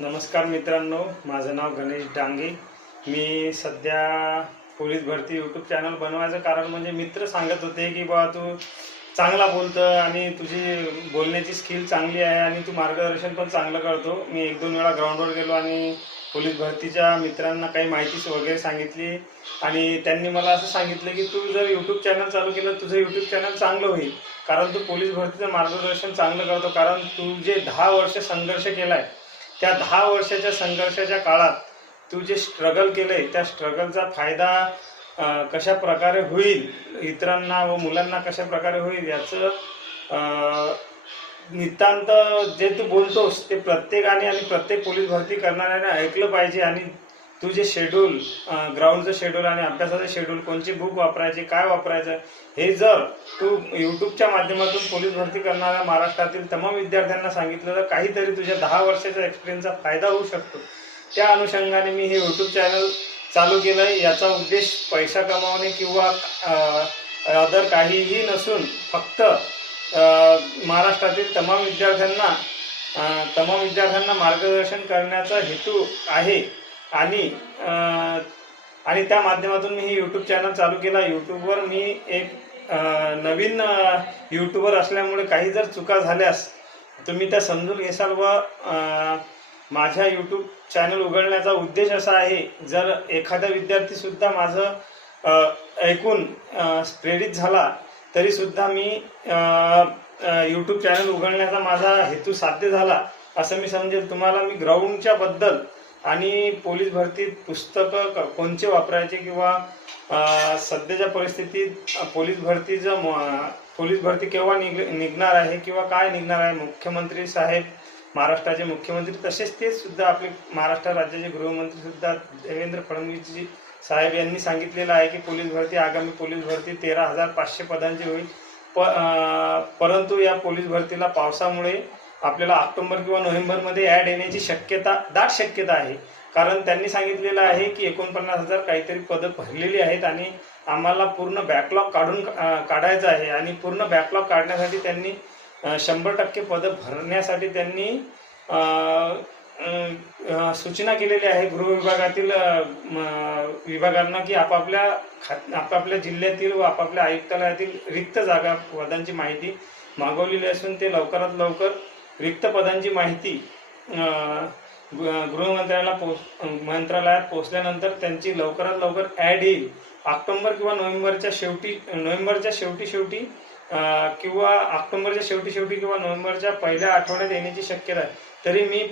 नमस्कार मित्रांनो, माझं नाव गणेश डांगे। मी सध्या पोलीस भरती यूट्यूब चॅनल बनवायचं कारण म्हणजे मित्र सांगत होते की बा तू चांगला बोलतो आणि तुझी बोलण्याची स्किल चांगली आहे आणि तू मार्गदर्शन पण चांगलं करतो। मी एक दोन वेळा ग्राउंडवर गेलो आणि पोलीस भरतीच्या मित्रांना काही माहिती वगैरे सांगितली आणि त्यांनी मला असं सांगितलं की तू जर यूट्यूब चॅनल चालू केलं तुझं यूट्यूब चॅनल चांगलं होईल, कारण तू पोलीस भरतीचं मार्गदर्शन चांगलं करतो। कारण तू जे 10 वर्ष संघर्ष केला आहे त्या 10 वर्षाच्या संघर्षाच्या काळात तू जे स्ट्रगल केलंय त्या स्ट्रगलचा फायदा कशा प्रकारे होईल, इतरांना व मुलांना कशा प्रकारे होईल याचं नितांत जे तू बोलतोस ते प्रत्येकाने आणि प्रत्येक पोलीस भरती करणाऱ्याने ऐकलं पाहिजे। आणि तू जे शेड्यूल, ग्राउंडचं शेड्यूल आणि अभ्यासाचं शेड्यूल, कोणची बुक वापरायचे, काय वापरायचं, हे जर तू यूट्यूबच्या माध्यमातून पोलीस भरती करणाऱ्या महाराष्ट्रातील तमाम विद्यार्थ्यांना सांगितलं तर काहीतरी तुझ्या 10 वर्षाच्या एक्सपिरियन्सचा फायदा होऊ शकतो। त्या अनुषंगाने मी हे यूट्यूब चॅनल चालू केलं आहे। याचा उद्देश पैसा कमावणे किंवा अदर काहीही नसून फक्त महाराष्ट्रातील तमाम विद्यार्थ्यांना मार्गदर्शन करण्याचा हेतू आहे। आणि त्या माध्यमातून मी हे यूट्यूब चॅनल चालू केला। यूट्यूबवर मी एक नवीन यूट्यूबर असल्यामुळे काही जर चुका झाल्यास तुम्ही त्या समजून घेसाल व माझ्या यूट्यूब चॅनल उघडण्याचा उद्देश असा आहे, जर एखादा विद्यार्थी सुद्धा माझं ऐकून प्रेरित झाला तरी सुद्धा मी यूट्यूब चॅनल उघडण्याचा माझा हेतू साध्य झाला असं मी समजेल। तुम्हाला मी ग्राउंडच्या बद्दल आणि पोलीस भरतीत पुस्तकं कोणचे वापरायचे किंवा सध्याच्या परिस्थितीत पोलीस भरती केव्हा निघणार आहे किंवा काय निघणार आहे, मुख्यमंत्री साहेब, महाराष्ट्राचे मुख्यमंत्री तसेच ते सुद्धा आपले महाराष्ट्र राज्याचे गृहमंत्री सुद्धा देवेंद्र फडणवीसजी साहेब यांनी सांगितलेलं आहे की आगामी पोलीस भरती 13,500 पदांची होईल। परंतु या पोलीस भरतीला पावसामुळे आपल्याला ऑक्टोबर किंवा नोव्हेंबरमध्ये ॲड येण्याची दाट शक्यता आहे। कारण त्यांनी सांगितलेलं आहे की 49,000 काहीतरी पदं भरलेली आहेत आणि आम्हाला पूर्ण बॅकलॉग काढायचं आहे। आणि पूर्ण बॅकलॉग काढण्यासाठी त्यांनी 100% पदं भरण्यासाठी त्यांनी सूचना केलेली आहे गृह विभागातील विभागांना की आपापल्या जिल्ह्यातील व आपापल्या आयुक्तालयातील रिक्त जागा पदांची माहिती मागवलेली असून ते लवकरात लवकर रिक्त पदांची माहिती मंत्रालयात पोहोचल्यानंतर त्यांची लवकरात लवकर ॲड येईल। ऑक्टोबर किंवा नोव्हेंबरच्या शेवटी किंवा ऑक्टोबरच्या शेवटी किंवा नोव्हेंबरच्या पहिल्या आठवड्यात येण्याची शक्यता आहे। तरी मी